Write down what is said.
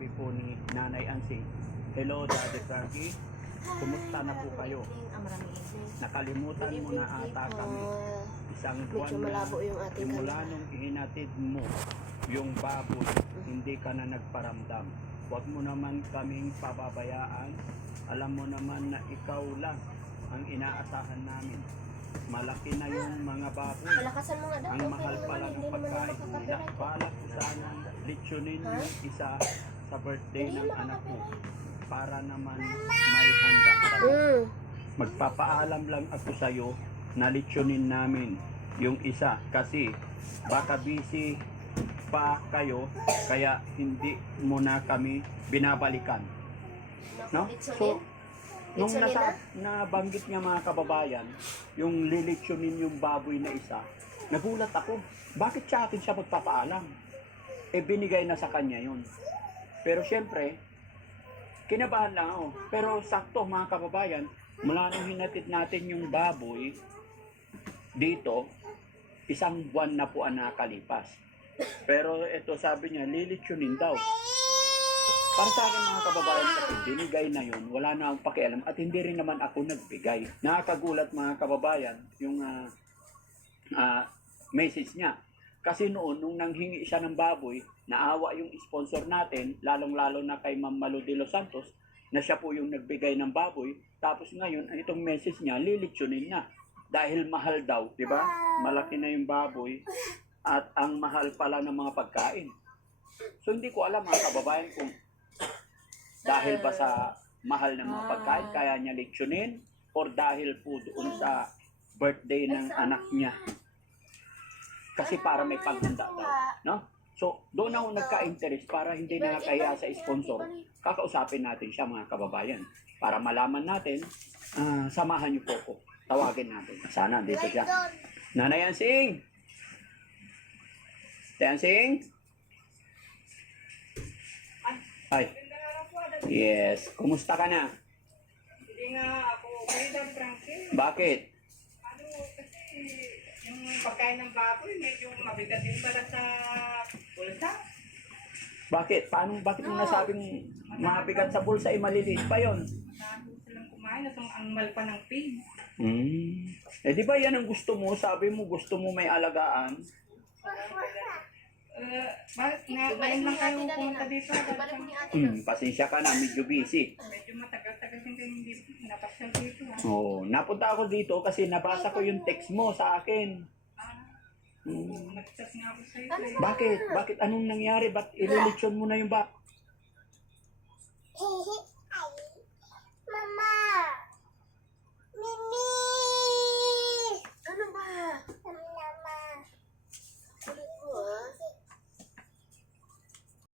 sabi po ni Nanay Ansi, "Hello Daddy Frankie, kumusta na po kayo? Nakalimutan mo na ata kami. Isang buwan Medyo na malabo yung ating simula kanila. nung ihinatid mo yung baboy, hindi ka na nagparamdam. Huwag mo naman kaming pababayaan. Alam mo naman na ikaw lang ang inaasahan namin. Malaki na yung mga baboy. Palakasan mo nga daw. Ang Okay mahal naman, pala hindi ng naman pagkain nila. makaka-copyright. Balak ko sana litsunin Ha? yung isa sa birthday Hindi ng naman anak mo. makaka-copyright. Para naman may handa kami. Magpapaalam lang ako sa'yo na litsunin namin yung isa kasi baka busy pa kayo kaya hindi mo na kami binabalikan. No? So, nung nabanggit nga mga kababayan, yung lilitsunin yung baboy na isa, nagulat ako. Bakit sa akin siya magpapaalam? Eh, binigay na sa kanya yun. Pero syempre, kinabahan lang ako. Pero sakto mga kababayan, mula nung hinatid natin yung baboy, dito, isang buwan na po ang nakalipas. Pero ito sabi niya, lilitsunin daw. Para sa akin mga kababayan, kasi binigay na yun, wala na akong pakialam at hindi rin naman ako nagbigay. Nakakagulat mga kababayan yung message niya. Kasi noon, nung nanghingi siya ng baboy, naawa yung sponsor natin, lalong-lalo na kay Ma'am Malu de los Santos, na siya po yung nagbigay ng baboy. Tapos ngayon, itong message niya, lilitsunin na. Dahil mahal daw, di ba? Malaki na yung baboy at ang mahal pala ng mga pagkain. So hindi ko alam mga kababayan kung dahil ba sa mahal ng mga pagkain kaya niya litsunin or dahil po doon sa birthday ng anak niya. Kasi para may paghanda daw, no? So, doon ako nagka-interest para hindi na nakaya sa sponsor. Kakausapin natin siya mga kababayan para malaman natin, samahan niyo po ko. Tawagin natin. Sana dito siya. Nanay Ansing! Dancing? Ay. Yes. Kumusta ka na? Hindi nga ako okay daw, Frankie. Bakit? Ano, kasi yung pagkain ng baboy, medyo mabigat din pala sa bulsa. Bakit? Bakit mo nasabing mabigat sa bulsa, maliliit pa yon? Bago silang kumain, at ang mahal pa ng pig. Eh di ba yan ang gusto mo? Sabi mo gusto mo may alagaan? Bakit ngayon lang kayo pumunta dito? Pasensya ka na, medyo busy. Medyo matagal-tagal din kayo hindi napasyal dito. Oo, napunta ako dito kasi nabasa ko yung text mo sa akin. Nag-chat nga ako sa'yo. Bakit? Bakit? Anong nangyari? Ba't ililitsyon mo na yung